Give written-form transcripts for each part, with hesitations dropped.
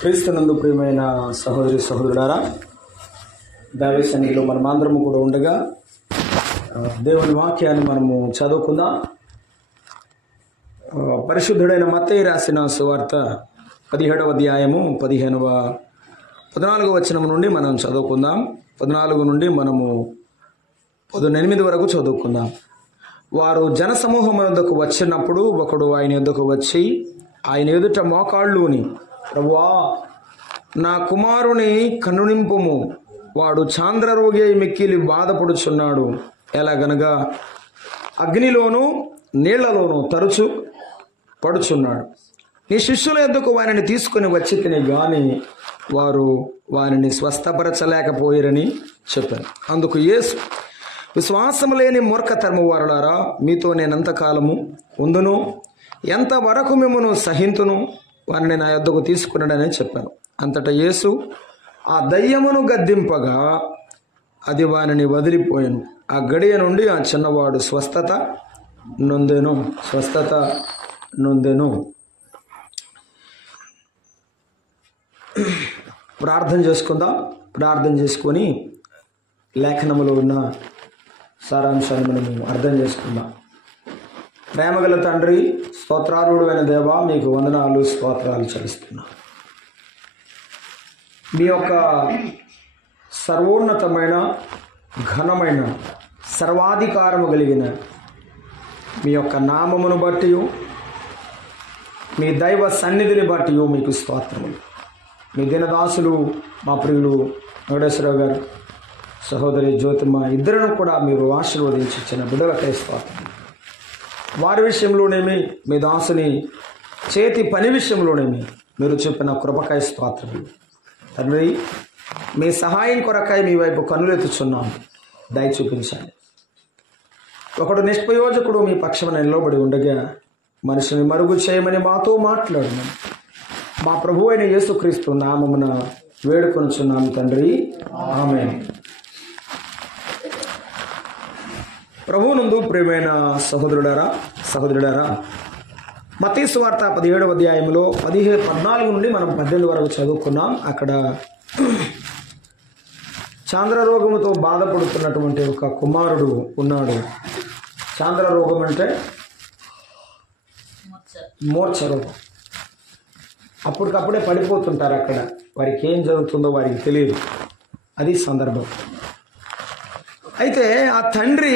క్రీస్తునందు ప్రియమైన సహోదరి సహోదరులారా, దైవ సన్నిధిలో మనమందరము కూడా ఉండగా దేవుని వాక్యాన్ని మనము చదువుకుందాం. పరిశుద్ధుడైన మత్తయి రాసిన సువార్త 17వ అధ్యాయము 14వ వచనం నుండి మనం చదువుకుందాం. 14 నుండి మనము 18 వరకు చదువుకుందాం. వారు జనసమూహం యొద్దకు వచ్చినప్పుడు ఒకడు ఆయన యొద్దకు వచ్చి ఆయన ఎదుట మోకాళ్ళుని, ప్రభువా, నా కుమారుని కనునింపుము, వాడు చాంద్రరోగి అయి మిక్కిలి బాధపడుచున్నాడు. ఎలాగనగా అగ్నిలోను నీళ్లలోనూ తరచు పడుచున్నాడు. నీ శిష్యుల యొద్దకు వారిని తీసుకుని వచ్చి తిని గాని వారు వారిని స్వస్థపరచలేకపోయారని చెప్పారు. అందుకు యేసు, విశ్వాసము లేని మూర్ఖతరము వారులారా, మీతో నేనెంతకాలము ఉందును, ఎంతవరకు మిమ్మను సహింతును, వారిని నా యొద్దకు తీసుకున్నాడని చెప్పాను. అంతటా యేసు ఆ దయ్యమును గద్దింపగా అది వారిని వదిలిపోయాను. ఆ గడియ నుండి ఆ చిన్నవాడు స్వస్థత నొందెను. ప్రార్థన చేసుకుందాం. ప్రార్థన చేసుకొని లేఖనములో ఉన్న సారాంశాన్ని మనము అర్థం చేసుకుందాం. ప్రేమగల తండ్రి, స్తోత్రారుడైన దేవా, మీకు వందనాలు, స్తోత్రాలు చెల్లిస్తున్నా. మీ యొక్క సర్వోన్నతమైన, ఘనమైన, సర్వాధికారము కలిగిన మీ యొక్క నామమును బట్టి, మీ దైవ సన్నిధిని బట్టి మీకు స్తోత్రములు. మీ దినదాసులు, మా ప్రియులు వెంకటేశ్వరరావు గారు, సహోదరి జ్యోతిమ్మ, ఇద్దరును కూడా మీరు ఆశీర్వదించి ఇచ్చిన బిడ్డలకై స్తోత్రం. వారి విషయంలోనేమి, మీ దాసుని చేతి పని విషయంలోనేమి మీరు చెప్పిన కృపకాయ స్తోత్రములు. తండ్రి, మీ సహాయం కొరకాయ మీ వైపు కన్నులెత్తుచున్నాము, దయ చూపించాలి. ఒకడు నిష్ప్రయోజకుడు మీ పక్షమున నిలబడి ఉండగా మనిషిని మరుగు చేయమని మాతో మాట్లాడమని మా ప్రభు అయిన యేసుక్రీస్తు నామమున వేడుకొనుచున్నాము తండ్రి, ఆమేన్. ప్రభువునందు ప్రియమైన సహోదరులారా, మత్తయి సువార్త 17వ అధ్యాయంలో 14 నుండి మనం 18 వరకు చదువుకున్నాం. అక్కడ చాంద్రరోగముతో బాధపడుతున్నటువంటి ఒక కుమారుడు ఉన్నాడు. చాంద్రరోగం అంటే మూర్ఛ రోగం. అప్పటికప్పుడే పడిపోతుంటారు. అక్కడ వారికి ఏం జరుగుతుందో వారికి తెలియదు. అది సందర్భం. అయితే ఆ తండ్రి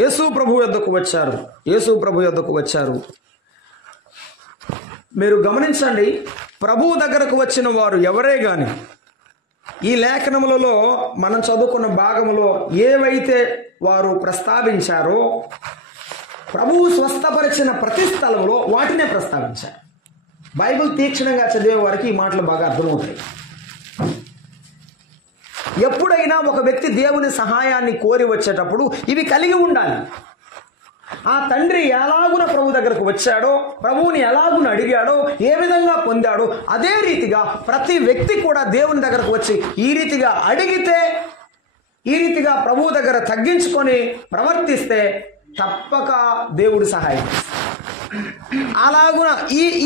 యేసు ప్రభు యొద్దకు వచ్చారు. మీరు గమనించండి, ప్రభువు దగ్గరకు వచ్చిన వారు ఎవరే గాని ఈ లేఖనములలో మనం చదువుకున్న భాగములో ఏవైతే వారు ప్రస్తావించారో, ప్రభువు స్వస్థపరిచిన ప్రతి స్థలంలో వాటినే ప్రస్తావించారు. బైబిల్ తీక్షణంగా చదివే వారికి ఈ మాటలు బాగా అర్థమవుతాయి. ఎప్పుడైనా ఒక వ్యక్తి దేవుని సహాయాన్ని కోరి వచ్చేటప్పుడు ఇవి కలిగి ఉండాలి. ఆ తండ్రి ఎలాగున ప్రభు దగ్గరకు వచ్చాడో, ప్రభువుని ఎలాగున అడిగాడో, ఏ విధంగా పొందాడో, అదే రీతిగా ప్రతి వ్యక్తి కూడా దేవుని దగ్గరకు వచ్చి ఈ రీతిగా అడిగితే, ఈ రీతిగా ప్రభువు దగ్గర తగ్గించుకొని ప్రవర్తిస్తే తప్పక దేవుడు సహాయం. అలాగున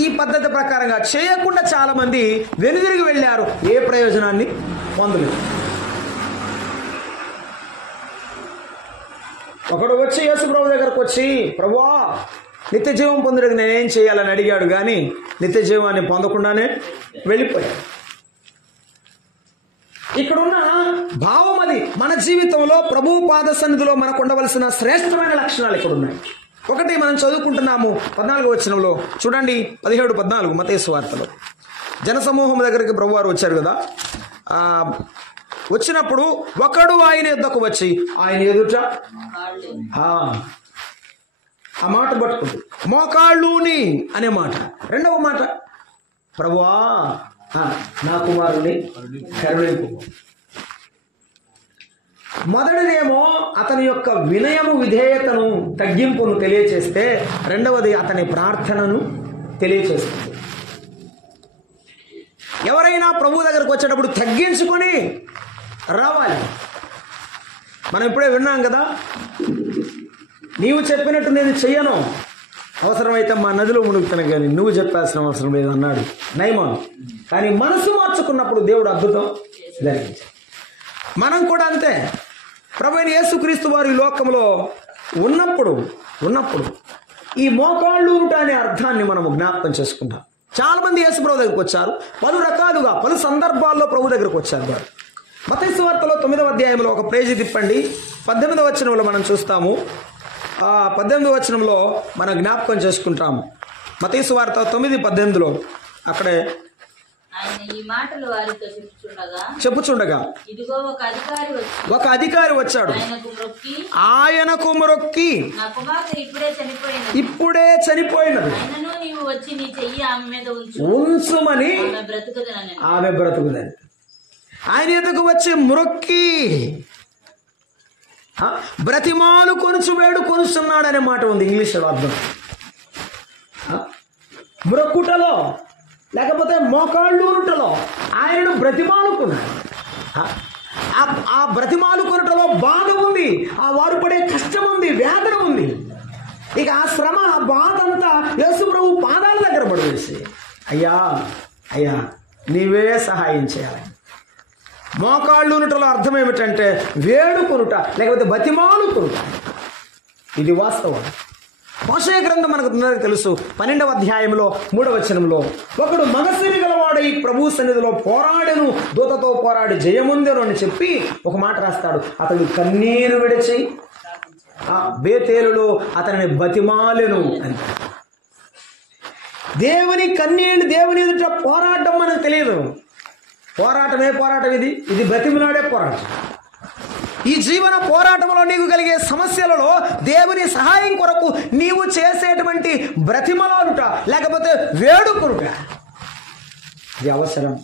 ఈ పద్ధతి ప్రకారంగా చేయకుండా చాలా మంది వెనుదిరిగి వెళ్ళారు, ఏ ప్రయోజనాన్ని పొందలేదు. ఒకడు వచ్చి యేసు ప్రభు దగ్గరకు వచ్చి, ప్రభువా, నిత్య జీవం పొందడానికి నేనేం చేయాలని అడిగాడు, కానీ నిత్య జీవాన్ని పొందకుండానే వెళ్ళిపోయాడు. ఇక్కడున్న భావం అది. మన జీవితంలో ప్రభు పాద సన్నిధిలో మనకు ఉండవలసిన శ్రేష్టమైన లక్షణాలు ఇక్కడ ఉన్నాయి. ఒకటి మనం చదువుకుంటున్నాము 14వ వచనంలో చూడండి. 17:14 మత్తయి సువార్తలో జనసమూహం దగ్గరికి ప్రభువారు వచ్చారు కదా. వచ్చినప్పుడు ఒకడు ఆయన యొద్దకు వచ్చి ఆయన ఎదుట, ఆ మాట పట్టుకుంది, మోకాళ్ళుని అనే మాట. రెండవ మాట, ప్రభువా, నా కుమారుని కరుణింపు. మొదటిదేమో అతని యొక్క వినయము, విధేయతను, తగ్గింపును తెలియచేస్తే, రెండవది అతని ప్రార్థనను తెలియచేస్తుంది. ఎవరైనా ప్రభు దగ్గరకు వచ్చేటప్పుడు తగ్గించుకొని రావాలి. మనం ఇప్పుడే విన్నాం కదా, నీవు చెప్పినట్టు నేను చెయ్యను, అవసరమైతే మా నదిలో మునుగుతాను కానీ నువ్వు చెప్పాల్సిన అవసరం లేదు అన్నాడు నయమాను. కానీ మనసు మార్చుకున్నప్పుడు దేవుడు అద్భుతం జరిగించాడు. మనం కూడా అంతే. ప్రభువైన యేసుక్రీస్తు వారు ఈ లోకంలో ఉన్నప్పుడు ఈ మోకాళ్ళు అనే అర్థాన్ని మనము జ్ఞాపకం చేసుకుంటాం. చాలా మంది యేసు ప్రభు దగ్గరికి వచ్చారు, పలు రకాలుగా పలు సందర్భాల్లో ప్రభు దగ్గరకు వచ్చారు వారు. మత్తయి సువార్తలో 9వ అధ్యాయంలో ఒక పేజీ తిప్పండి, 18వ వచనంలో మనం చూస్తాము. 18వ వచనంలో మనం జ్ఞాపకం చేసుకుంటాము. మత్తయి సువార్త 9:18 అక్కడే ఈ మాటలు వారితో చెప్పుచుండగా ఇదిగో ఒక అధికారి వచ్చాడు, ఆయనకు మొరొక్కి ఇప్పుడే చనిపోయినది ఉంచుమని ఆమె బ్రతుకుదని ఆయన ఎదుగు వచ్చి మొరొక్కి బ్రతిమాలు కొనుచు వేడు కొనుస్తున్నాడు అనే మాట ఉంది ఇంగ్లీష్లో అర్థం. మొరొక్కుటలో లేకపోతే మోకాళ్ళూరుటలో ఆయనను బ్రతిమాలుకున్నాడు. ఆ బ్రతిమాలుకొనుటలో బాధ ఉంది, ఆ వారు పడే కష్టం ఉంది, వేదన ఉంది. ఇక ఆ శ్రమ ఆ బాధ అంతా యేసు ప్రభు పాదాల దగ్గర పడివేసి అయ్యా నీవే సహాయం చేయాలి. మోకాళ్ళూనుటలో అర్థం ఏమిటంటే వేడుకొనుట లేకపోతే బతిమాలుకొనుట. ఇది వాస్తవం. మోషే గ్రంథం మనకు తెలుసు. 12వ అధ్యాయంలో 3వ వచనంలో ఒకడు మనస్సుని గలవాడై ప్రభు సన్నిధిలో పోరాడెను, దూతతో పోరాడి జయముందెను అని చెప్పి ఒక మాట రాస్తాడు. అతడు కన్నీరు విడిచి బేతేలులో అతనిని బతిమాలెను అని. దేవుని కన్నీళ్ళు దేవుని ఎదుట పోరాటం మనకు తెలియదు. పోరాటం ఇది బతిమలాడే పోరాటం. ఈ జీవన పోరాటంలో నీకు కలిగే సమస్యలలో దేవుని సహాయం కొరకు నీవు చేసేటువంటి బ్రతిమలాడుట లేకపోతే వేడుకొనుట ఇది అవసరం.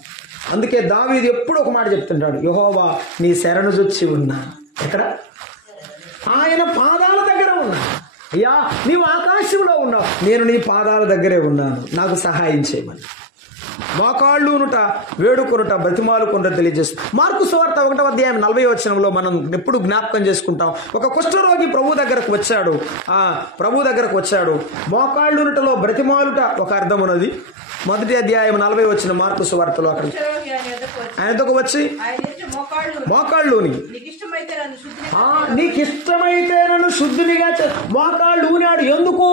అందుకే దావీదు ఎప్పుడు ఒక మాట చెప్తుంటాడు, యెహోవా నీ శరణు జొచ్చి ఉన్నా. ఎక్కడ? ఆయన పాదాల దగ్గర ఉన్నా. అయ్యా నీవు ఆకాశంలో ఉన్నావు, నేను నీ పాదాల దగ్గరే ఉన్నాను, నాకు సహాయం చేయమని. మోకాళ్ళునుట వేడుకొనుట బ్రతిమాలుకొనుట తెలియజేస్తుంది. మార్కు సువార్త 1వ అధ్యాయం 40వ వచనంలో మనం ఎప్పుడు జ్ఞాపకం చేసుకుంటాం. ఒక కుష్ఠరోగి ప్రభు దగ్గరకు వచ్చాడు. మోకాళ్ళునుటలో బ్రతిమాలుట ఒక అర్థం ఉన్నది. 1వ అధ్యాయం 40వ వచనం మార్కు సువార్తలో అక్కడ ఆయనతో వచ్చి మోకాళ్ళుని నీకిష్టమైతే నన్ను శుద్ధినిగా మోకాళ్ళు ఊనాడు. ఎందుకు?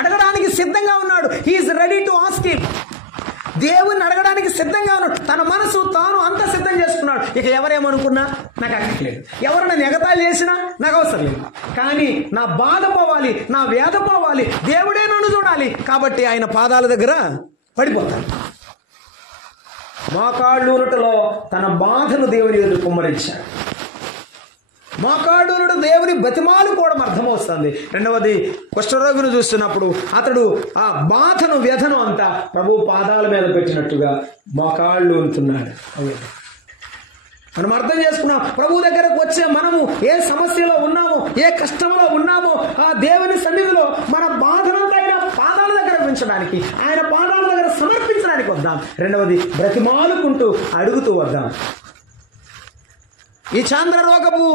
అడగడానికి సిద్ధంగా ఉన్నాడు. He's ready to ask him. దేవుణ్ణి అడగడానికి సిద్ధంగా ఉన్నాడు. తన మనసు తాను అంత సిద్ధం చేసుకున్నాడు. ఇక ఎవరేమనుకున్నా నాకు అక్కర్లేదు, ఎవరు నన్ను ఎగతాళి చేసినా నాకు అవసరం లేదు, కానీ నా బాధ పోవాలి, నా వేద పోవాలి, దేవుడే నన్ను చూడాలి. కాబట్టి ఆయన పాదాల దగ్గర పడిపోతాడు. మోకాళ్ళూరుటలో తన బాధను దేవుని ఎదురు కుమ్మరించాడు. మోకాళ్ళూరుడు దేవుని బతిమాలుకోవడం అర్థమవుతుంది. రెండవది, కుష్ఠరోగిని చూస్తున్నప్పుడు అతడు ఆ బాధను వ్యధను అంతా ప్రభు పాదాల మీద పెట్టినట్టుగా మోకాళ్ళు ఉంటున్నాడు. మనం అర్థం చేసుకున్నాం. ప్రభు దగ్గరకు వచ్చే మనము ఏ సమస్యలో ఉన్నామో, ఏ కష్టంలో ఉన్నామో, ఆ దేవుని సన్నిధిలో మన బాధనంతా ఆయన పాదాల దగ్గర ఉంచడానికి, ఆయన పాదాల దగ్గర సమర్పించడానికి వద్దాం. రెండవది, బ్రతిమాలుకుంటూ అడుగుతూ వద్దాం. ఈ చాంద్ర రోగము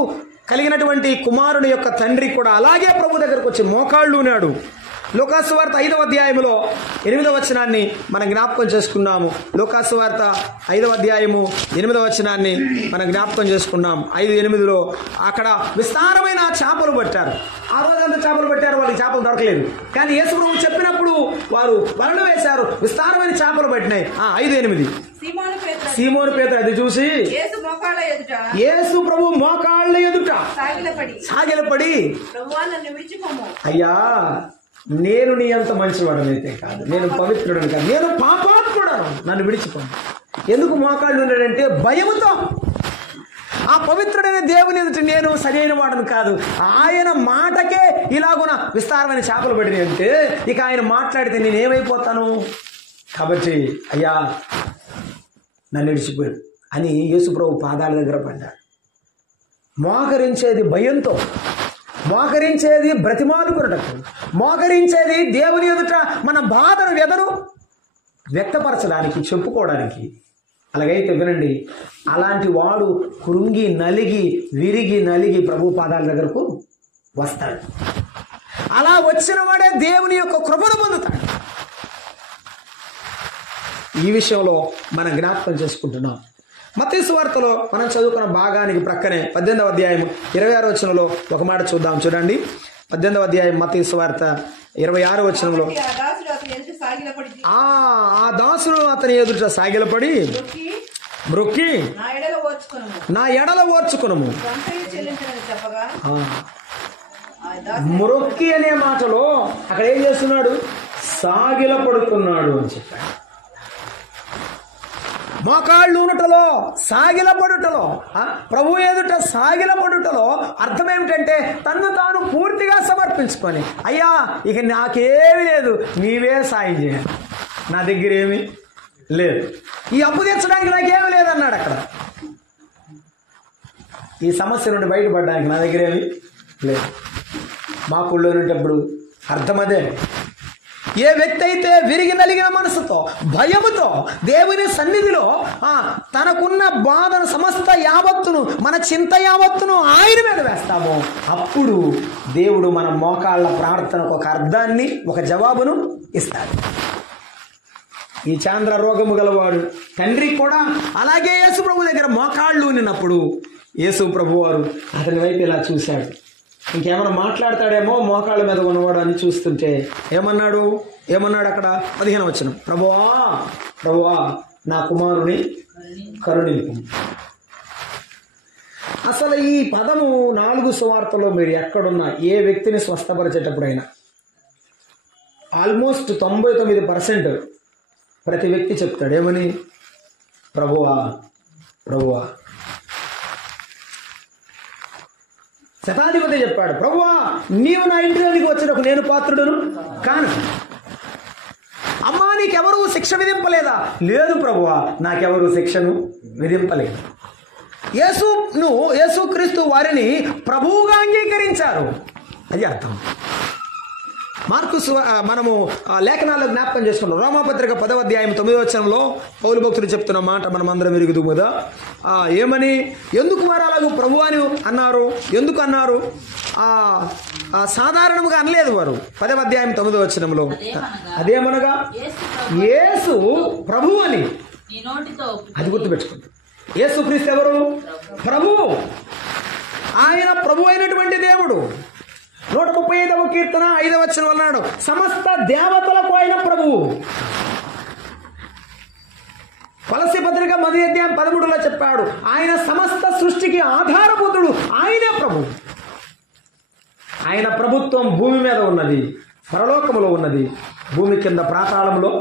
కలిగినటువంటి కుమారుని యొక్క తండ్రి కూడా అలాగే ప్రభు దగ్గరకు వచ్చి మోకాళ్ళు ఉన్నాడు. లూకాసు వార్త 5వ అధ్యాయంలో 8వ వచనాన్ని మనం జ్ఞాపకం చేసుకున్నాము. లూకాసు వార్త 5వ అధ్యాయము 8వ వచనాన్ని మనం జ్ఞాపకం చేసుకున్నాం. 5:8లో అక్కడ విస్తారమైన చేపలు పట్టారు. ఆ రోజంతా చేపలు పట్టారు, వాళ్ళకి చేపలు దొరకలేదు. కానీ యేసు ప్రభు చెప్పినప్పుడు వారు వలలు వేశారు, విస్తారమైన చేపలు పట్టినాయి. 5:8 సీమోను పేతురు అది చూసి యేసు ప్రభు మోకాళ్ళ ఎదుట సాగిలపడి, అయ్యా నేను నీ అంత మంచివాడనైతే కాదు, నేను పవిత్రుడని కాదు, నేను పాపాత్ముడను, నన్ను విడిచిపోను. ఎందుకు మోకాళ్ళు ఉన్నాడంటే భయముతో. ఆ పవిత్రుడైన దేవుని ఎదుట నేను సరైన వాడను కాదు, ఆయన మాటకే ఇలాగున విస్తారమైన చేపలు పడినాయి అంటే ఇక ఆయన మాట్లాడితే నేనేమైపోతాను. కాబట్టి అయ్యా నన్ను విడిచిపోయాడు అని యేసుప్రభు పాదాల దగ్గర పడ్డాడు. మోకరించేది భయంతో, మోకరించేది బ్రతిమాలుకున్నట్టు, మోకరించేది దేవుని ఎదుట మన బాధను వ్యధను వ్యక్తపరచడానికి, చెప్పుకోవడానికి. అలాగైతే వినండి, అలాంటి వాడు కృంగి నలిగి విరిగి నలిగి ప్రభు పాదాల దగ్గరకు వస్తాడు. అలా వచ్చిన వాడే దేవుని యొక్క కృపను పొందుతాడు. ఈ విషయంలో మనం జ్ఞాపకం చేసుకుంటున్నాం. మత్తయి సువార్తలో మనం చదువుకున్న భాగానికి ప్రక్కనే 18వ అధ్యాయం 26వ వచనంలో ఒక మాట చూద్దాం. చూడండి, 18వ అధ్యాయం మత్తయి సువార్త 26వ వచనంలో, ఆ దాసుడు అతని ఎదుట సాగిలపడి మ్రొక్కి నా ఎడల ఓర్చుకొనుము. మ్రొక్కి అనే మాటలో అక్కడ ఏం చేస్తున్నాడు? సాగిల పడుతున్నాడు అని చెప్పాడు. మోకాళ్ళు ఊనటలో, సాగిల పడుటలో, ప్రభు ఎదుట సాగిల పడుటలో అర్థం ఏమిటంటే తన్ను తాను పూర్తిగా సమర్పించుకొని, అయ్యా ఇక నాకేమీ లేదు, నీవే సాయం చేయాలి, నా దగ్గర ఏమీ లేదు, ఈ అప్పు తీర్చడానికి నాకేమీ లేదన్నాడు. అక్కడ ఈ సమస్య నుండి బయటపడడానికి నా దగ్గర ఏమీ లేదు. మా ఊళ్ళో ఉండేటప్పుడు అర్థం అదే. ఏ వ్యక్తి అయితే విరిగి నలిగిన మనసుతో, భయముతో దేవుని సన్నిధిలో తనకున్న బాధను సమస్త యావత్తును, మన చింత యావత్తును ఆయన మీద వేస్తామో అప్పుడు దేవుడు మన మోకాళ్ళ ప్రార్థనకు ఒక అర్థాన్ని, ఒక జవాబును ఇస్తాడు. ఈ చాంద్ర రోగము గలవాడు తండ్రి కూడా అలాగే యేసు ప్రభు దగ్గర మోకాళ్ళు నిన్నప్పుడు యేసు ప్రభు వారు అతని వైపు ఇలా చూశాడు. ఇంకేమైనా మాట్లాడతాడేమో మోకాళ్ళ మీద ఉన్నవాడు అని చూస్తుంటే ఏమన్నాడు అక్కడ 15వ వచనం, ప్రభువా నా కుమారుని కరుణింపు. అసలు ఈ పదము 4 సువార్తలో మీరు ఎక్కడున్నా ఏ వ్యక్తిని స్వస్థపరిచేటప్పుడైనా ఆల్మోస్ట్ 99% ప్రతి వ్యక్తి చెప్తాడు ఏమని? ప్రభువా. శతాధిపతి చెప్పాడు, ప్రభువా నీవు నా ఇంటిలోనికి వచ్చినకు నేను పాత్రుడును కాను. అమ్మా నీకెవరు శిక్ష విధింపలేదా? లేదు ప్రభువా, నాకెవరు శిక్షను విధింపలేదు. యేసుక్రీస్తు వారిని ప్రభువుగా అంగీకరించారు. అది అర్థం. మార్కు మనము లేఖనాల్లో జ్ఞాపకం చేసుకున్నాం. రోమాపత్రిక 10వ అధ్యాయం 9వ వచనంలో పౌలు భక్తుడు చెప్తున్న మాట మనం అందరం ఎరుగుదు కదా. ఏమని? ఎందుకు వారు అలాగూ ప్రభు అని అన్నారు? ఎందుకు అన్నారు? సాధారణంగా అనలేదు వారు. 10వ అధ్యాయం 9వ వచనంలో అదేమనగా యేసు ప్రభు అని. అది గుర్తుపెట్టుకోండి. యేసుక్రీస్తు ఎవరు? ప్రభువు. ఆయన ప్రభు అయినటువంటి దేవుడు. 135వ కీర్తన 5వ వచనం అన్నాడు, సమస్త దేవతలకు ఆయన ప్రభువు. కొలస్సీ పత్రిక 10వ అధ్యాయం 13లో చెప్పాడు, ఆయన సమస్త సృష్టికి ఆధారభూతుడు, ఆయనే ప్రభు. ఆయన ప్రభుత్వం భూమి మీద ఉన్నది, పరలోకములో ఉన్నది, భూమి కింద పాతాళంలో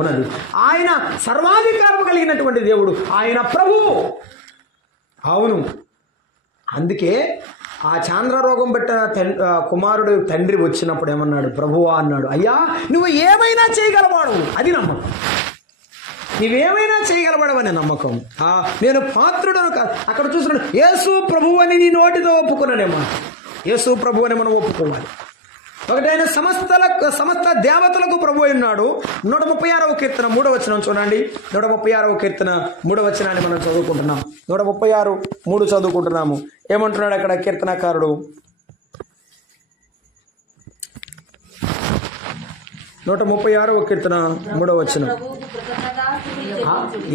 ఉన్నది. ఆయన సర్వాధికారం కలిగినటువంటి దేవుడు, ఆయన ప్రభువు. అవును, అందుకే ఆ చాంద్ర రోగం పెట్టిన కుమారుడు తండ్రి వచ్చినప్పుడు ఏమన్నాడు? ప్రభువా అన్నాడు. అయ్యా నువ్వు ఏమైనా చేయగలవాడు, అది నమ్మకం. నువ్వేమైనా చేయగలవాడవనే నమ్మకం. నేను పాత్రుడను కాదు. అక్కడ చూస్తున్నాడు, యేసు ప్రభు అని నీ నోటితో ఒప్పుకున్నానేమో. యేసు ప్రభు అని మనం ఒప్పుకోవాలి. ఒకటి ఆయన సమస్త దేవతలకు ప్రభు అయి ఉన్నాడు. 136వ కీర్తన 3వ వచనం చూడండి. 136వ కీర్తన 3వ వచనాన్ని మనం చదువుకుంటున్నాం. 136:3 చదువుకుంటున్నాము. ఏమంటున్నాడు అక్కడ కీర్తనకారుడు? 136వ కీర్తన 3వ వచనం.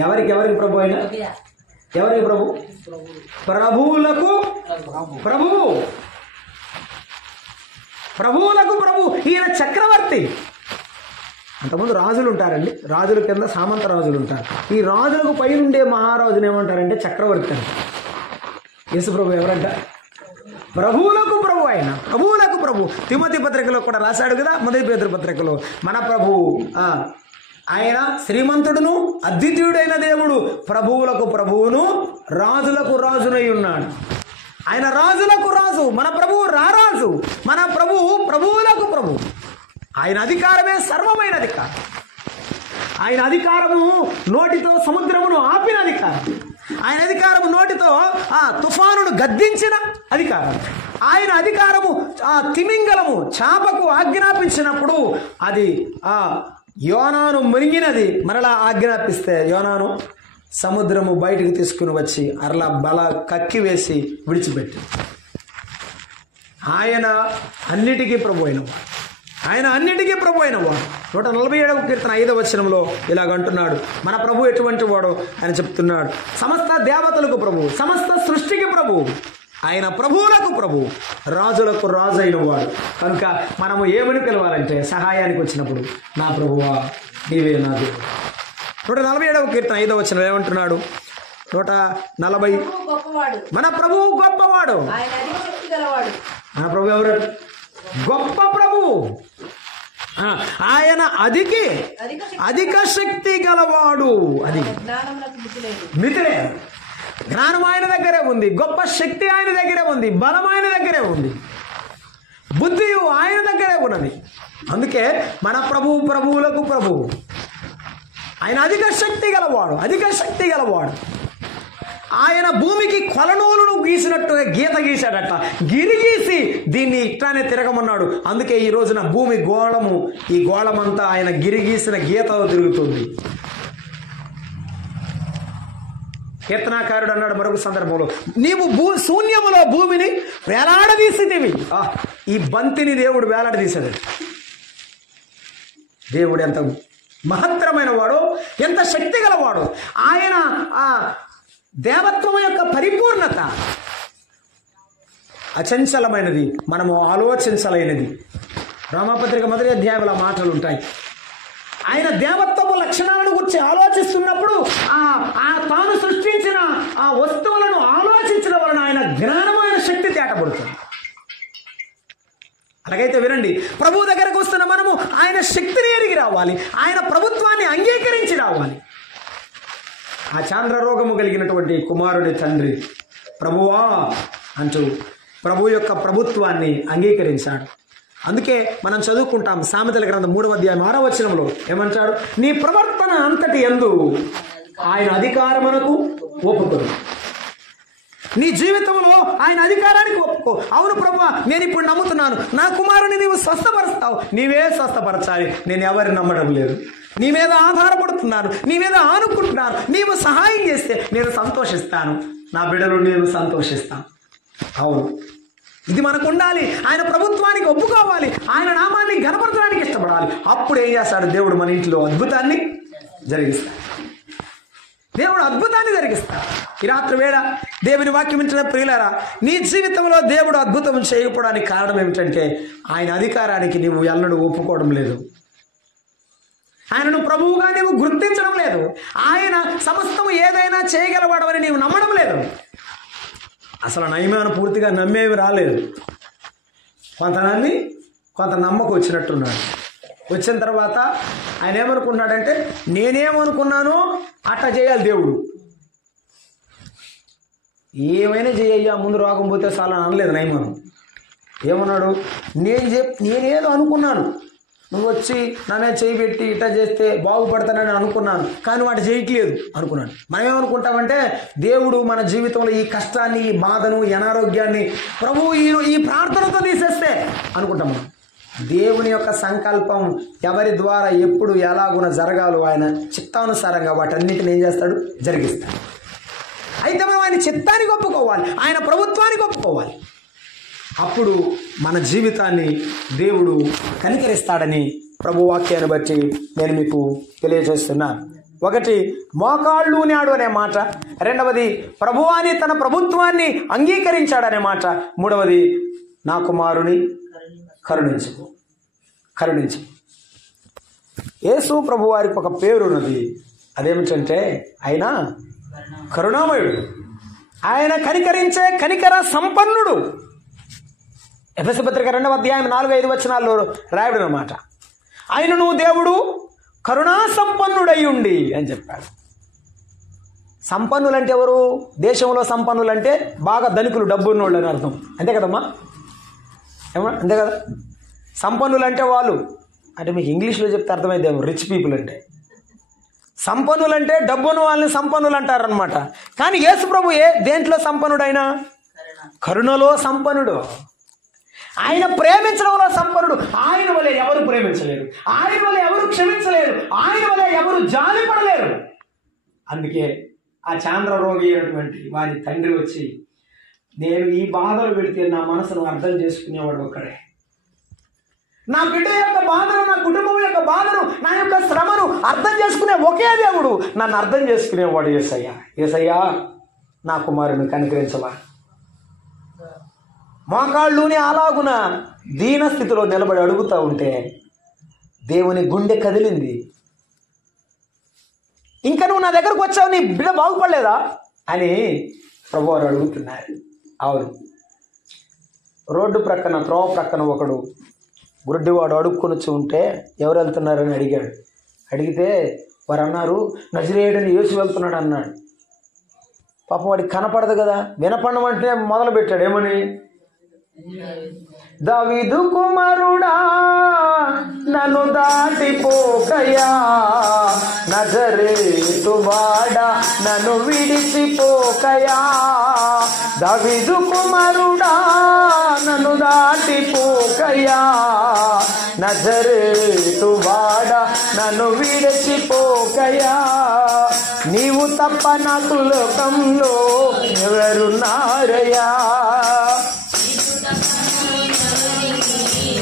ఎవరికి ప్రభు అయినా? ఎవరికి ప్రభు? ప్రభువులకు ప్రభువు. ప్రభువులకు ప్రభు. ఈయన చక్రవర్తి. అంతకుముందు రాజులు ఉంటారండి. రాజుల కింద సామంత రాజులు ఉంటారు. ఈ రాజులకు పైనుండే మహారాజును ఏమంటారంటే చక్రవర్తి అని. యేసు ప్రభు ఎవరంట? ప్రభువులకు ప్రభు. ఆయన ప్రభువులకు ప్రభు. తిమోతి పత్రికలో కూడా రాశాడు కదా, 1 పేతురు పత్రికలో. మన ప్రభువు ఆయన శ్రీమంతుడును అద్వితీయుడైన దేవుడు, ప్రభువులకు ప్రభువును రాజులకు రాజునై ఉన్నాడు. ఆయన రాజులకు రాజు, మన ప్రభువు రారాజు. మన ప్రభువు ప్రభువులకు ప్రభు. ఆయన అధికారమే సర్వమైన అధికారం. ఆయన అధికారము నోటితో సముద్రమును ఆపిన అధికారం. ఆయన అధికారము నోటితో తుఫానును గద్దించిన అధికారం. ఆయన అధికారము తిమింగలము చాపకు ఆజ్ఞాపించినప్పుడు అది యోనాను మునిగినది మరలా ఆజ్ఞాపిస్తే యోనాను సముద్రము బయటకు తీసుకుని వచ్చి అరలా బల కక్కి వేసి విడిచిపెట్టి. ఆయన అన్నిటికీ ప్రభు అయినవాడు. ఆయన అన్నిటికీ ప్రభు అయినవాడు. 147వ కీర్తన 5వ వచనంలో ఇలాగంటున్నాడు. మన ప్రభు ఎటువంటి వాడో ఆయన చెప్తున్నాడు. సమస్త దేవతలకు ప్రభు, సమస్త సృష్టికి ప్రభు, ఆయన ప్రభువులకు ప్రభు, రాజులకు రాజు అయిన వాడు. కనుక మనము ఏమని పిలవాలంటే సహాయానికి వచ్చినప్పుడు నా ప్రభువా నీవే నా దేవుడు. 147వ కీర్తన 5వ వచనం ఏమంటున్నాడు? 140 మన ప్రభువు గొప్పవాడు. మన ప్రభు ఎవరు? గొప్ప ప్రభువు. ఆయన అధిక శక్తి గలవాడు. అది మితిలే. జ్ఞానం ఆయన దగ్గరే ఉంది, గొప్ప శక్తి ఆయన దగ్గరే ఉంది, బలం ఆయన దగ్గరే ఉంది, బుద్ధి ఆయన దగ్గరే ఉన్నది. అందుకే మన ప్రభువు ప్రభువులకు ప్రభువు. ఆయన అధిక శక్తి గలవాడు, అధిక శక్తి గలవాడు. ఆయన భూమికి కొలనూలును గీసినట్టుగా గీత గీశాడట. గిరి గీసి దీన్ని ఇట్లానే తిరగమన్నాడు. అందుకే ఈ రోజున భూమి గోళము, ఈ గోళమంతా ఆయన గిరి గీసిన గీతలో తిరుగుతుంది. కీర్తనాకారుడు అన్నాడు మరొక సందర్భంలో, నీవు శూన్యములో భూమిని వేలాడదీసితివి. ఈ బంతిని దేవుడు వేలాడదీశాడు. దేవుడు ఎంత మహత్తరమైన వాడు, ఎంత శక్తి గలవాడు. ఆయన ఆ దేవత్వం యొక్క పరిపూర్ణత అచంచలమైనది, మనము ఆలోచించలేనిది. రామపత్రిక 1వ అధ్యాయంలో మాటలు ఉంటాయి. ఆయన దేవత్వపు లక్షణాలను గురించి ఆలోచిస్తున్నప్పుడు తాను సృష్టించిన ఆ వస్తువులను ఆలోచించడం వలన ఆయన జ్ఞానమైన శక్తి తేటపడుతుంది. అలాగైతే వినండి, ప్రభు దగ్గరకు వస్తున్న మనము ఆయన శక్తిని ఎరిగి రావాలి, ఆయన ప్రభుత్వాన్ని అంగీకరించి రావాలి. ఆ చాంద్ర రోగము కలిగినటువంటి కుమారుడి తండ్రి ప్రభువా అంటూ ప్రభు యొక్క ప్రభుత్వాన్ని అంగీకరించాడు. అందుకే మనం చదువుకుంటాం సామెతల గ్రంథం 3వ అధ్యాయం 6వ వచనంలో ఏమంటాడు? నీ ప్రవర్తన అంతటి యందు ఆయన అధికారమునకు ఒప్పుకోరు. నీ జీవితంలో ఆయన అధికారానికి ఒప్పుకో. అవును ప్రభువా, నేను ఇప్పుడు నమ్ముతున్నాను, నా కుమారుని నీవు స్వస్థపరుస్తావు. నీవే స్వస్థపరచాలి, నేను ఎవరిని నమ్మడం లేదు, నీ మీద ఆధారపడుతున్నాను, నీ మీద ఆనుకుంటున్నాను, నీవు సహాయం చేస్తే నేను సంతోషిస్తాను, నా బిడ్డలు నేను సంతోషిస్తాను. అవును, ఇది మనకు ఉండాలి. ఆయన ప్రభుత్వానికి ఒప్పుకోవాలి, ఆయన నామాన్ని ఘనపరచడానికి ఇష్టపడాలి. అప్పుడు ఏం చేస్తాడు? దేవుడు మన ఇంట్లో అద్భుతాన్ని జరిగిస్తాడు. దేవుడు అద్భుతాన్ని జరిగిస్తాడు. ఈ రాత్రి వేళ దేవుని వాక్యం వింటున్న ప్రియులారా, నీ జీవితంలో దేవుడు అద్భుతం చేయకపోవడానికి కారణం ఏమిటంటే ఆయన అధికారానికి నీవు ఎన్నడూ ఒప్పుకోవడం లేదు. ఆయనను ప్రభువుగా నీవు గుర్తించడం లేదు. ఆయన సమస్తము ఏదైనా చేయగలవాడమని నీవు నమ్మడం లేదు. అసలు నయమాను పూర్తిగా నమ్మేవి రాలేదు. కొంత నమ్మి కొంత నమ్మకం వచ్చినట్టున్నాడు. వచ్చిన తర్వాత ఆయన ఏమనుకున్నాడంటే, నేనేమనుకున్నానో అట్లా చేయాలి దేవుడు. ఏమైనా చేయయ్యా, ముందు రోగం పోతే చాలా అనలేదు నయమాను. ఏమన్నాడు? నేనేదో అనుకున్నాను, నువ్వు వచ్చి నన్నే చేయి పెట్టి ఇట్లా చేస్తే బాగుపడతానని అనుకున్నాను, కానీ వాటి చేయట్లేదు అనుకున్నాను. మనం ఏమనుకుంటామంటే, దేవుడు మన జీవితంలో ఈ కష్టాన్ని, ఈ బాధను, ఈ అనారోగ్యాన్ని ప్రభువు ఈ ప్రార్థనతో తీసేస్తే అనుకుంటాం. మనం దేవుని యొక్క సంకల్పం ఎవరి ద్వారా ఎప్పుడు ఎలాగున జరగాలో ఆయన చిత్తానుసారంగా వాటన్నిటిని ఏం చేస్తాడు? జరిగిస్తాడు. అయితే మనం ఆయన చిత్తానికి ఒప్పుకోవాలి, ఆయన ప్రభుత్వానికి ఒప్పుకోవాలి. అప్పుడు మన జీవితాన్ని దేవుడు కనికరిస్తాడని ప్రభు వాక్యాన్ని బట్టి నేను మీకు తెలియజేస్తున్నాను. ఒకటి, మోకాళ్ళు నాడు అనే మాట. రెండవది, ప్రభువాని తన ప్రభుత్వాన్ని అంగీకరించాడనే మాట. మూడవది, నా కుమారుని కరుణించు. యేసు ప్రభు వారికి ఒక పేరు ఉన్నది. అదేమిటంటే ఆయన కరుణామయుడు, ఆయన కనికరించే కనికర సంపన్నుడు. ఎఫెసీ పత్రిక 2వ అధ్యాయం 4-5 వచనాల్లో రాయబడిన మాట. ఆయనను దేవుడు కరుణా సంపన్నుడై ఉండి అని చెప్పాడు. సంపన్నులంటే ఎవరు? దేశంలో సంపన్నులంటే బాగా ధనికులు, డబ్బున్నోళ్ళు అని అర్థం. అంతే కదమ్మా? అంతే కదా? సంపన్నులు అంటే వాళ్ళు, అంటే మీకు ఇంగ్లీష్లో చెప్తే అర్థమైందేమో, రిచ్ పీపుల్ అంటే. సంపన్నులు అంటే డబ్బున్న వాళ్ళని సంపన్నులు అంటారనమాట. కానీ యేసు ప్రభు దేంట్లో సంపన్నుడైనా? కరుణలో సంపన్నుడు. ఆయన ప్రేమించడంలో సంపన్నుడు. ఆయన వలె ఎవరు ప్రేమించలేరు, ఆయన వలె ఎవరు క్షమించలేరు, ఆయన వలె ఎవరు జాలిపడలేరు. అందుకే ఆ చాంద్ర రోగి అయినటువంటి వారి తండ్రి వచ్చి నేను ఈ బాధలు పెడితే నా మనసును అర్థం చేసుకునేవాడు ఒకడే. నా బిడ్డ యొక్క బాధను, నా కుటుంబం యొక్క బాధను, నా యొక్క శ్రమను అర్థం చేసుకునే ఒకే దేవుడు. నన్ను అర్థం చేసుకునేవాడు యేసయ్య. యేసయ్యా, నా కుమారుని కనికరించవా. మోకాళ్ళుని అలాగున దీన స్థితిలో నిలబడి అడుగుతూ ఉంటే దేవుని గుండె కదిలింది. ఇంకా నువ్వు నా దగ్గరకు వచ్చావు, నీ బిడ్డ బాగుపడలేదా అని ప్రభువారు అడుగుతున్నారు. అవును, రోడ్డు ప్రక్కన, త్రోవ ప్రక్కన ఒకడు గుడ్డివాడు అడుక్కొని ఉంటే ఎవరు వెళ్తున్నారని అడిగాడు. అడిగితే వారు అన్నారు, నజరేయుడని యేసు వెళ్తున్నాడు అన్నాడు. పాపం వాడికి కనపడదు కదా, వినపడడం అంటే మొదలు పెట్టాడు. ఏమని? దావీదు కుమారుడా నన్ను దాటిపోకయా, నజరేతు వాడా నన్ను విడిచిపోకయా. దావీదు కుమారుడా నన్ను దాటిపోకయా, నజరేతు వాడా నన్ను విడిచిపోకయా. నీవు తప్ప నాకు లోకంలో ఎవరున్నారయ్యా,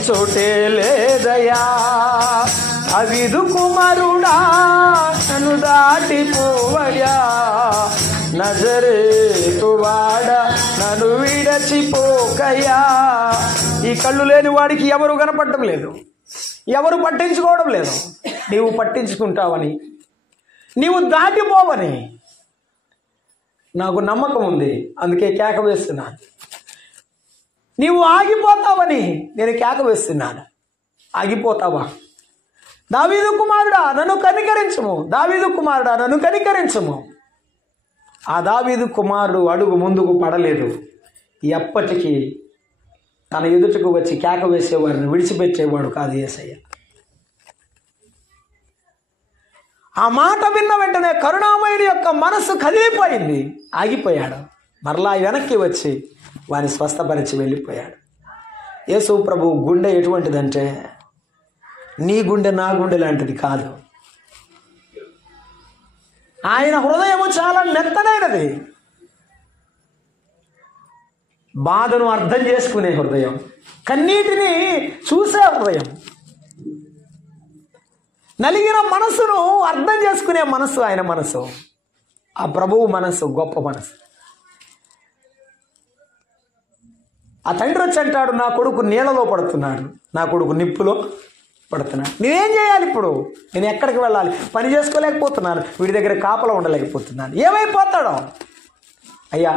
చోటే లేదయా. దావీదు కుమారుడా నన్ను దాటిపోవయా, నజరేతు వాడా నన్ను విడిచిపోకయా. ఈ కళ్ళు లేని వాడికి ఎవరు కనపడటం లేదు, ఎవరు పట్టించుకోవడం లేదు. నీవు పట్టించుకుంటావని, నీవు దాటిపోవని నాకు నమ్మకం ఉంది. అందుకే కేక వేస్తున్నాను. నీవు ఆగిపోతావని నేను కేక వేస్తున్నాను. ఆగిపోతావా? దావీదు కుమారుడా నన్ను కనికరించము, దావీదు కుమారుడా నన్ను కనికరించము. ఆ దావీదు కుమారుడు అడుగు ముందుకు పడలేదు. ఎప్పటికీ తన ఎదుటకు వచ్చి కేక వేసేవాడిని విడిచిపెట్టేవాడు కాదు యేసయ్య. ఆ మాట విన్న వెంటనే కరుణామయుడి యొక్క మనస్సు కదిలిపోయింది. ఆగిపోయాడు. మరలా వెనక్కి వచ్చి వారిని స్వస్థపరిచి వెళ్ళిపోయాడు. యేసు ప్రభు గుండె ఎటువంటిదంటే నీ గుండె నా గుండె లాంటిది కాదు. ఆయన హృదయము చాలా మెత్తనైనది. బాధను అర్థం చేసుకునే హృదయం, కన్నీటిని చూసే హృదయం, నలిగిన మనసును అర్థం చేసుకునే మనసు ఆయన మనసు. ఆ ప్రభువు మనసు గొప్ప మనసు. ఆ తండ్రి వచ్చి అంటాడు, నా కొడుకు నీళ్ళలో పడుతున్నాడు, నా కొడుకు నిప్పులో పడుతున్నాడు. నేనేం చేయాలి ఇప్పుడు? నేను ఎక్కడికి వెళ్ళాలి? పని చేసుకోలేకపోతున్నాను, వీడి దగ్గర కాపలా ఉండలేకపోతున్నాను. ఏమైపోతాడో? అయ్యా,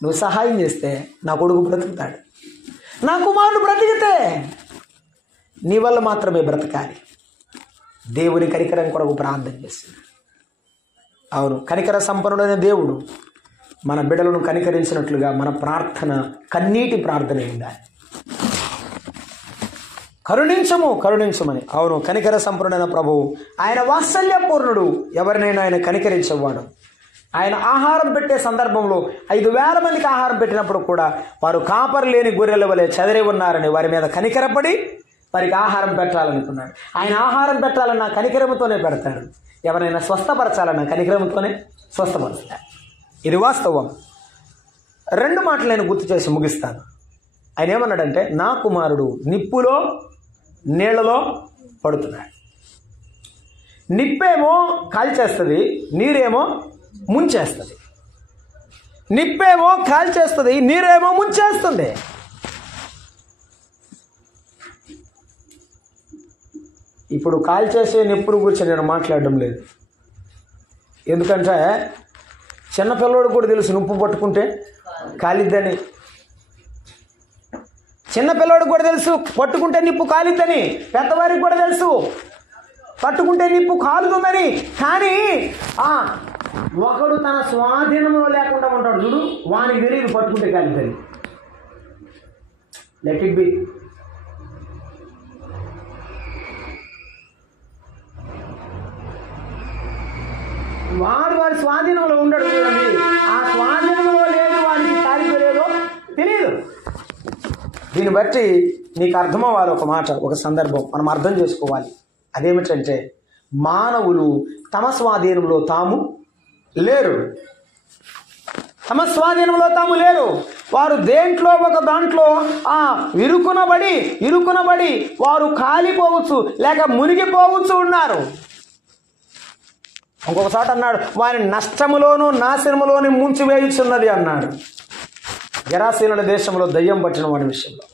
నువ్వు సహాయం చేస్తే నా కొడుకు బ్రతుకుతాడు, నా కుమారుడు బ్రతికితే నీ వల్ల మాత్రమే బ్రతకాలి. దేవుని కనికరం కొరకు ప్రార్థన చేస్తున్నాడు. అవును, కనికర సంపన్నుడైన దేవుడు మన బిడ్డలను కనికరించినట్లుగా మన ప్రార్థన కన్నీటి ప్రార్థన ఉండాలి. కరుణించము కరుణించమని. అవును, కనికర సంపన్నుడైన ప్రభువు ఆయన వాత్సల్యపూర్ణుడు. ఎవరినైనా ఆయన కనికరించేవాడు. ఆయన ఆహారం పెట్టే సందర్భంలో 5,000 మందికి ఆహారం పెట్టినప్పుడు కూడా వారు కాపరి లేని గొర్రెల వలె చెదరి ఉన్నారని వారి మీద కనికరపడి వారికి ఆహారం పెట్టాలనుకున్నాడు. ఆయన ఆహారం పెట్టాలన్న కనికరముతోనే పెడతాడు. ఎవరైనా స్వస్థపరచాలన్న కనికరముతోనే స్వస్థపరుస్తాడు. ఇది వాస్తవం. 2 మాటలు నేను గుర్తు చేసి ముగిస్తాను. ఆయన ఏమన్నాడంటే, నా కుమారుడు నిప్పులో నీళ్లలో పడుతున్నాడు. నిప్పేమో కాల్చేస్తుంది, నీరేమో ముంచేస్తుంది. నిప్పేమో కాల్చేస్తుంది, నీరేమో ముంచేస్తుంది. ఇప్పుడు కాల్చేసే నిప్పును గురించి నేను మాట్లాడడం లేదు. ఎందుకంటే చిన్నపిల్లవాడు కూడా తెలుసు నిప్పు పట్టుకుంటే కాలిద్దని. చిన్నపిల్లవాడికి కూడా తెలుసు పట్టుకుంటే నిప్పు కాలిద్దని. పెద్దవారికి కూడా తెలుసు పట్టుకుంటే నిప్పు కాలుతుందని. కానీ ఒకడు తన స్వాధీనంలో లేకుండా ఉంటాడు చూడు, వానికి తెలియదు పట్టుకుంటే కాలిద్దని. Let it be. వాడి స్వాధీనంలో ఉండడు చూడండి. ఆ స్వాధీనంలో లేదు వాడికి కాలిపోలేదో తెలియదు. దీన్ని బట్టి నీకు అర్థమవ్వాలి ఒక మాట, ఒక సందర్భం మనం అర్థం చేసుకోవాలి. అదేమిటంటే, మానవులు తమ స్వాధీనంలో తాము లేరు. తమ స్వాధీనంలో తాము లేరు. వారు దేంట్లో ఒక దాంట్లో ఇరుకునబడి వారు కాలిపోవచ్చు లేక మునిగిపోవచ్చు ఉన్నారు. ఇంకొకసారి అన్నాడు, వారిని నష్టములోను నాశనములోని ముంచివేయుచున్నది అన్నాడు. గెరాసీనుల దేశంలో దయ్యం పట్టిన వాడి విషయంలో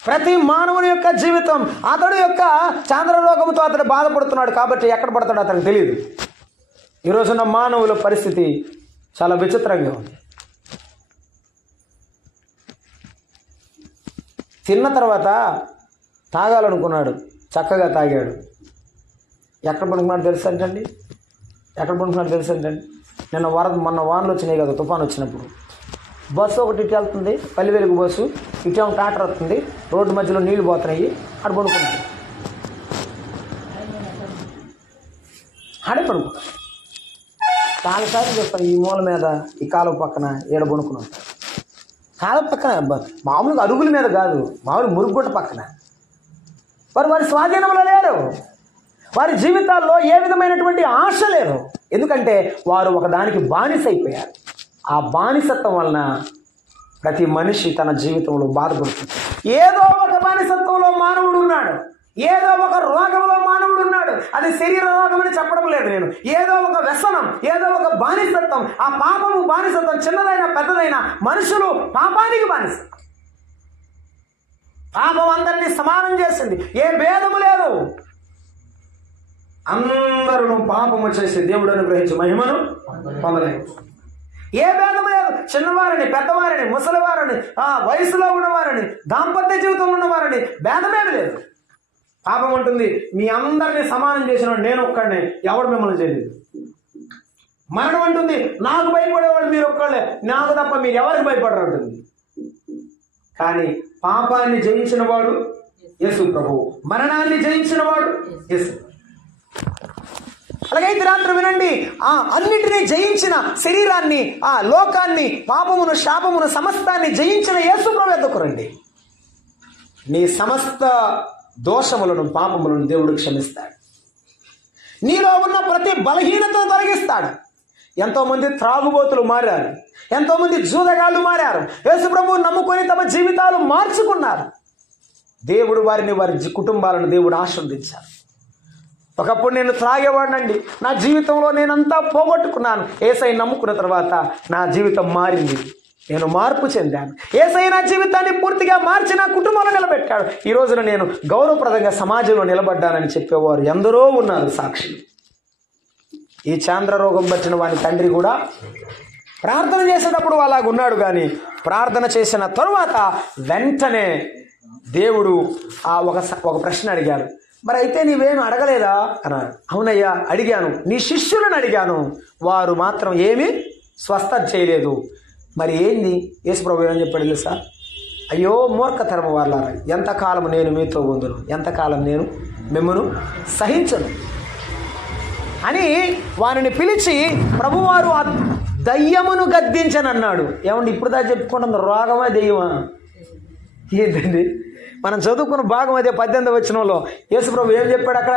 ప్రతి మానవుని యొక్క జీవితం, అతడు యొక్క చాంద్రరోగంతో అతడు బాధపడుతున్నాడు కాబట్టి ఎక్కడ పడతాడో అతనికి తెలియదు. ఈరోజున్న మానవుల పరిస్థితి చాలా విచిత్రంగా ఉంది. తిన్న తర్వాత తాగాలనుకున్నాడు, చక్కగా తాగాడు. ఎక్కడ పడుకున్నాడు తెలుసు ఏంటండి? మొన్న వానలు వచ్చినాయి కదా, తుఫాను వచ్చినప్పుడు బస్సు ఒకటి ఇటు వెళ్తుంది, పల్లివెలుగు బస్సు, ఇటేమో ట్రాక్టర్ వస్తుంది, రోడ్డు మధ్యలో నీళ్లు పోతున్నాయి, ఆడ పడుకున్నాడు. ఆడే పడుకున్నాడు. చాలాసార్లు చెప్తాను, ఈ మూల మీద ఈ కాలువ పక్కన ఏడ పడుకున్నాడు. కాలువ పక్కన మామూలుగా అరుగుల మీద కాదు, మామూలు మురుగుగుట్ట పక్కన. వారి స్వాధీనంలో లేరు. వారి జీవితాల్లో ఏ విధమైనటువంటి ఆశ లేరు. ఎందుకంటే వారు ఒకదానికి బానిసైపోయారు. ఆ బానిసత్వం వలన ప్రతి మనిషి తన జీవితంలో బాధపడుతుంది. ఏదో ఒక బానిసత్వంలో మానవుడు ఉన్నాడు, ఏదో ఒక రోగంలో మానవుడు ఉన్నాడు. అది శరీర రోగం అని చెప్పడం లేదు నేను. ఏదో ఒక వ్యసనం, ఏదో ఒక బానిసత్వం. ఆ పాపము బానిసత్వం చిన్నదైనా పెద్దదైనా మనుషులు పాపానికి బానిస. పాపం అందరినీ సమానం చేసింది, ఏ భేదము లేదు. అందరూ పాపము చేసి దేవుడు అనుగ్రహించి మహిమను పొందలేదు. ఏ భేదము లేదు. చిన్నవారిని, పెద్దవారిని, ముసలివారిని, వయసులో ఉన్నవారిని, దాంపత్య జీవితంలో ఉన్నవారిని భేదమేమి లేదు. పాపం ఉంటుంది, మీ అందరినీ సమానం చేసిన నేను ఒక్కడే, ఎవడు మిమ్మల్ని చేయలేదు. మరణం అంటుంది, నాకు భయపడేవాడు మీరు ఒక్కళ్ళే, నాకు తప్ప మీరు ఎవరికి భయపడరు అంటుంది. కానీ పాపాన్ని జయించిన వాడు యేసు ప్రభువు, మరణాన్ని జయించిన వాడు యేసు. అలాగైతే రాత్రి వినండి, అన్నిటినీ జయించిన శరీరాన్ని, లోకాన్ని, పాపమును, శాపమును, సమస్తాన్ని జయించిన యేసు ప్రభు వద్దకు రండి. నీ సమస్త దోషములను, పాపములను దేవుడు క్షమిస్తాడు. నీలో ఉన్న ప్రతి బలహీనతను తొలగిస్తాడు. ఎంతోమంది త్రాగుబోతులు మారారు, ఎంతోమంది జూదగాళ్ళు మారారు. యేసు ప్రభువును నమ్ముకొని తమ జీవితాలు మార్చుకున్నారు. దేవుడు వారిని, వారి కుటుంబాలను దేవుడు ఆశీర్వదించారు. ఒకప్పుడు నేను త్రాగేవాడినండి, నా జీవితంలో నేనంతా పోగొట్టుకున్నాను. యేసయ్యను నమ్ముకున్న తర్వాత నా జీవితం మారింది, నేను మార్పు చెందాను. యేసయ్య నా జీవితాన్ని పూర్తిగా మార్చి నా కుటుంబంలో నిలబెట్టాడు. ఈ రోజున నేను గౌరవప్రదంగా సమాజంలో నిలబడ్డానని చెప్పేవారు ఎందరో ఉన్నారు సాక్షులు. ఈ చాంద్ర రోగం పట్టిన వాని తండ్రి కూడా ప్రార్థన చేసేటప్పుడు అలాగున్నాడు. కానీ ప్రార్థన చేసిన తరువాత వెంటనే దేవుడు ఒక ప్రశ్న అడిగాడు. మరి అయితే నీవేమి అడగలేదా అన్నాడు. అవునయ్యా అడిగాను, నీ శిష్యులను అడిగాను, వారు మాత్రం ఏమీ స్వస్థత చేయలేదు. మరి ఏంది? యేసుప్రభు ఏమని చెప్పాడు తెలుసా? అయ్యో మూర్ఖతరము వారలారా, ఎంతకాలం నేను మీతో ఉందును, ఎంతకాలం నేను మిమ్మను సహించను అని వారిని పిలిచి ప్రభువారు ఆ దయ్యమును గద్దించనన్నాడు. ఏమండి ఇప్పుడు దా చెప్పుకుంటుంది, రోగమా దెయ్యమా? ఏంటండి మనం చదువుకున్న భాగం అదే 18వ వచనంలో యేసుప్రభు ఏం చెప్పాడు అక్కడ?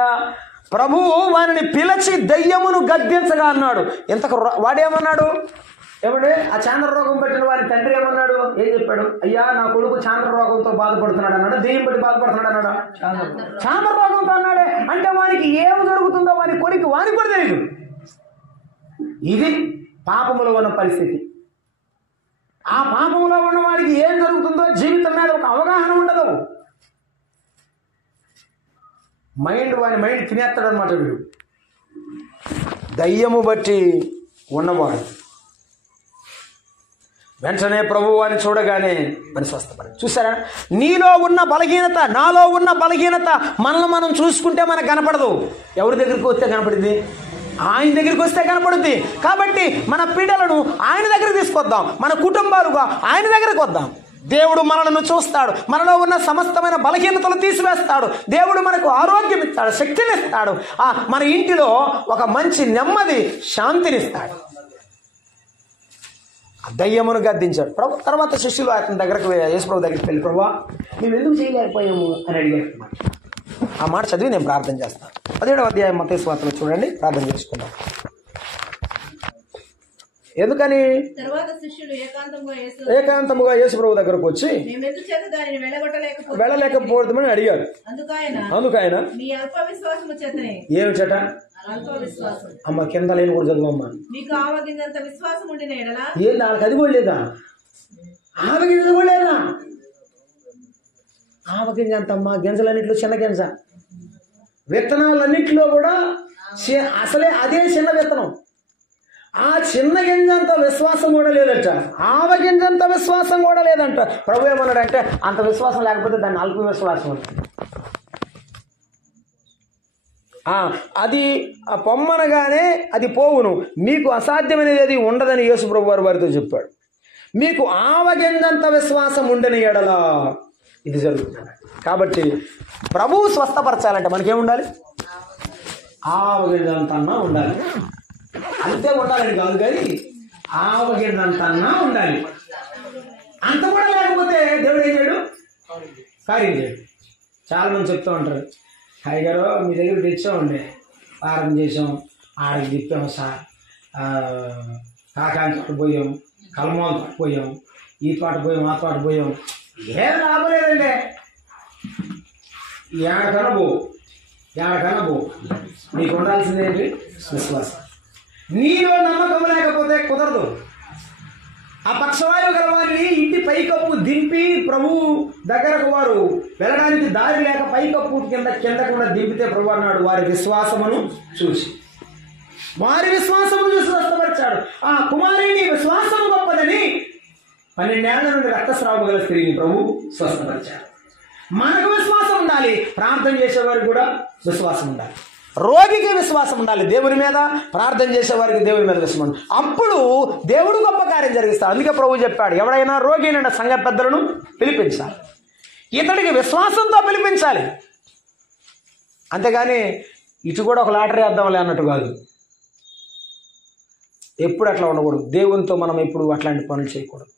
ప్రభువు వారిని పిలిచి దయ్యమును గద్దించగా అన్నాడు. ఇంతకు వాడేమన్నాడు? ఏమంటే ఆ చాంద్ర రోగం పట్టిన వారి తండ్రి ఏమన్నాడు? ఏం చెప్పాడు? అయ్యా నా కొడుకు చాంద్ర రోగంతో బాధపడుతున్నాడు అన్నాడు. దెయ్యం పట్టి బాధపడుతున్నాడు అన్నాడు. చాంద్ర రోగంతో అన్నాడే అంటే వానికి ఏం జరుగుతుందో వాని కొడుకు వానికి కూడా తెలియదు. ఇది పాపములో ఉన్న పరిస్థితి. ఆ పాపంలో ఉన్న వాడికి ఏం జరుగుతుందో జీవితం మీద ఒక అవగాహన ఉండదు. వాని మైండ్ తినేస్తాడు అనమాట వీడు. దయ్యము బట్టి ఉన్నవాడు వెంటనే ప్రభువు అని చూడగానే మరి స్వస్థపడి. చూసారా, నీలో ఉన్న బలహీనత, నాలో ఉన్న బలహీనత మనల్ని మనం చూసుకుంటే మనకు కనపడదు. ఎవరి దగ్గరికి వస్తే కనపడింది? ఆయన దగ్గరికి వస్తే కనపడుద్ది. కాబట్టి మన పీడలను ఆయన దగ్గరికి తీసుకొద్దాం, మన కుటుంబాలుగా ఆయన దగ్గరికి వద్దాం. దేవుడు మనలను చూస్తాడు, మనలో ఉన్న సమస్తమైన బలహీనతలు తీసివేస్తాడు. దేవుడు మనకు ఆరోగ్యం ఇస్తాడు, శక్తినిస్తాడు. మన ఇంటిలో ఒక మంచి నెమ్మది, శాంతినిస్తాడు. దయ్యమును గద్దించాడు ప్రభు. తర్వాత శిష్యులు అతని దగ్గరకు, యేసుప్రభు దగ్గరికి వెళ్ళి, ప్రభువా మేము ఎందుకు చేయలేకపోయాము అని అడిగారు. ఆ మాట చదివి నేను ప్రార్థన చేస్తాను. 17వ అధ్యాయం మత్తయి సువార్తలో చూడండి, ప్రార్థన చేసుకుందాం. ఎందుకని? తరువాత శిష్యులు ఏకాంతముగా యేసు ప్రభు దగ్గరకు వచ్చి మేమెందుచేత దానిని వెళ్ళలేకపోతామని అడిగారు. అందుకైన మీ అల్ప విశ్వాసము చేతనే ఏమి చెట అల్ప విశ్వాసం అమ్మ కింద లేని కూడా చదువమ్మా. మీకు ఆవగింజంత విశ్వాసం ఉండిన ఎడల ఏం దానికి అది కూడా లేదా? ఆవగింజ కూడా లేదా? ఆవగింజ అంతమ్మా, గింజలన్నింటిలో చిన్న గింజ, విత్తనాలన్నింటిలో కూడా అసలే అదే చిన్న విత్తనం. ఆ చిన్న గింజంత విశ్వాసం కూడా లేదంట, ఆవగింజంత విశ్వాసం కూడా లేదంట. ప్రభు ఏమన్నాడంటే అంత విశ్వాసం లేకపోతే దాన్ని అల్ప విశ్వాసం అంట. అది పొమ్మనగానే అది పోవును, మీకు అసాధ్యమైనది అది ఉండదని యేసు ప్రభు వారితో చెప్పాడు. మీకు ఆవగింజంత విశ్వాసం ఉండని ఎడల ఇది జరుగుతుంది. కాబట్టి ప్రభువు స్వస్థపరచాలంటే మనకేముండాలి? ఆవగింజంతన్నా ఉండాలి. అంతే ఉండాలని కాదు కానీ ఆవగింజంతన్నా ఉండాలి. అంత కూడా లేకపోతే దేవుడు ఏం చేయడు? కార్యం చేయడు. చాలా మంది చెప్తూ ఉంటారు, హాయ్ గారు మీ దగ్గర తెచ్చామండి, వారం చేసాం, ఆడికి తిప్పాము సార్, కాకాని తోట పోయాం, కలమాలు తోట పోయాం, ఈ తోట పోయాం, ఆ తోట పోయాం, ఏం రాబోలేదండి. ఏడకన్నా పో, నీకు ఉండాల్సిందేంటి? విశ్వాసం. నీలో నమ్మకం లేకపోతే కుదరదు. ఆ పక్షవాయువు గల వారిని ఇంటి పైకప్పు దింపి ప్రభు దగ్గరకు వారు వెళ్ళడానికి దారి లేక పైకప్పు కిందకుండా దింపితే ప్రభు అన్నాడు వారి విశ్వాసమును చూసి స్వస్థపరిచాడు. ఆ కుమారుని విశ్వాసము గొప్పదని 12 ఏళ్ల నుండి రక్తస్రావం గల స్త్రీని ప్రభు స్వస్థపరిచాడు. మనకు విశ్వాసం ఉండాలి, ప్రార్థన చేసేవారికి కూడా విశ్వాసం ఉండాలి, రోగికి విశ్వాసం ఉండాలి దేవుని మీద, ప్రార్థన చేసేవారికి దేవుని మీద విశ్వాసం ఉండాలి. అప్పుడు దేవుడు గొప్ప కార్యం జరిగిస్తాడు. అందుకే ప్రభు చెప్పాడు, ఎవడైనా రోగి అయిన సంఘ పెద్దలను పిలిపించాలి, ఇతడికి విశ్వాసంతో పిలిపించాలి. అంతేగాని ఇటు కూడా ఒక లాటరీ వేద్దాంలే అన్నట్టు కాదు. ఎప్పుడు అట్లా ఉండకూడదు. దేవునితో మనం ఎప్పుడు అట్లాంటి పనులు చేయకూడదు.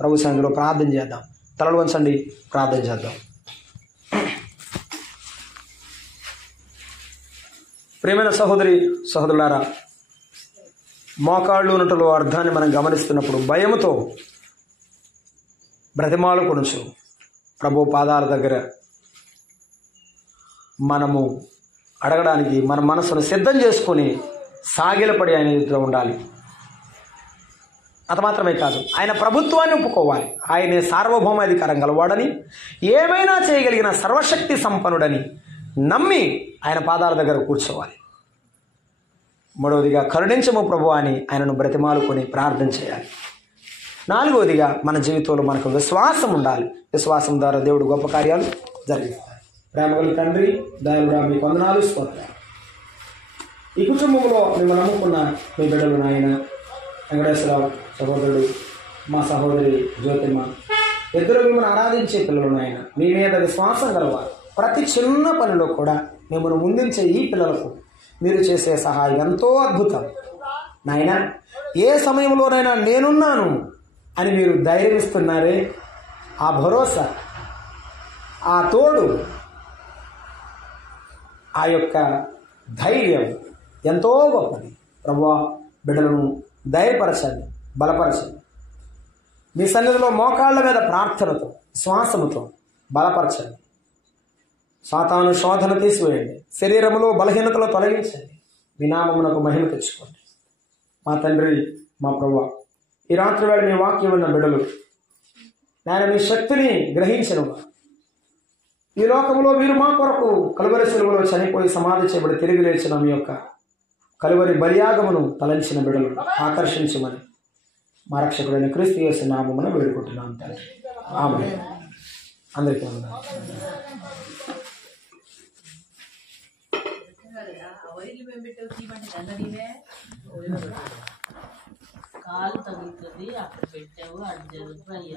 ప్రభు సన్నిధిలో ప్రార్థన చేద్దాం. తలలు వంచండి, ప్రార్థన చేద్దాం. ప్రేమైన సహోదరి సహోదరులారా, మోకాళ్ళు ఉన్నట్లో అర్థాన్ని మనం గమనిస్తున్నప్పుడు భయముతో బ్రతిమాలు కొనుచు ప్రభు పాదాల దగ్గర మనము అడగడానికి మన మనసును సిద్ధం చేసుకొని సాగిలపడి ఆయన ఎదుట ఉండాలి. అంత మాత్రమే కాదు, ఆయన ప్రభుత్వాన్ని ఒప్పుకోవాలి. ఆయనే సార్వభౌమాధికారం గలవాడని, ఏమైనా చేయగలిగిన సర్వశక్తి సంపన్నుడని నమ్మి ఆయన పాదాల దగ్గర కూర్చోవాలి. మూడవదిగా కరుణించము ప్రభు అని ఆయనను బ్రతిమాలుకొని ప్రార్థన చేయాలి. నాలుగవదిగా మన జీవితంలో మనకు విశ్వాసం ఉండాలి. విశ్వాసం ద్వారా దేవుడు గొప్ప కార్యాలు జరిగిస్తాడు. ప్రేమగల తండ్రి, దయాళుడా, మీకు వందనాలు, స్తోత్రాలు. ఈ కుటుంబంలో మేము నమ్ముకున్న మీ బిడ్డలు నాయన వెంకటేశ్వరరావు సహోదరుడు, మా సహోదరి జ్యోతిమ్మ, ఇద్దరు మిమ్మల్ని ఆరాధించే పిల్లలు నాయన, మీ మీద విశ్వాసం గలవారు. ప్రతి చిన్న పనిలో కూడా మిమ్మల్ని ముందుంచే ఈ పిల్లలకు మీరు చేసే సహాయం ఎంతో అద్భుతం నాయన. ఏ సమయంలోనైనా నేనున్నాను అని మీరు ధైర్యం ఇస్తున్నారే, ఆ భరోసా, ఆ తోడు, ఆ యొక్క ధైర్యం ఎంతో గొప్పది. ప్రభువా, బిడ్డలను ధైర్యపరచండి, బలపరచండి. మీ సన్నిధిలో మోకాళ్ళ మీద ప్రార్థనతో, శ్వాసముతో బలపరచండి. సాతాను శోధన తీసివేయండి, శరీరములో బలహీనతలు తొలగించండి. మీ నామమునకు మహిమ తెచ్చుకోండి. మా తండ్రి, మా ప్రభువా, ఈ రాత్రి వేళ మీ వాక్యం ఉన్న బిడ్డలు నాయన మీ శక్తిని గ్రహించను. ఈ లోకంలో మీరు మా కొరకు కలువరి శిలువలో చనిపోయి సమాధి చేయబడి తిరిగి లేచిన మీ యొక్క కలువరి బలియాగమును తలంచిన బిడ్డలు ఆకర్షించమని మా రక్షకుడైన క్రీస్తు యేసు నామమున వేడుకుంటున్నాం తండ్రి. ఆమేన్. అందరికీ వందనాలు. కాలు తగ్గుతుంది, అప్పుడు పెట్టావు, అది జరుగుతుంది.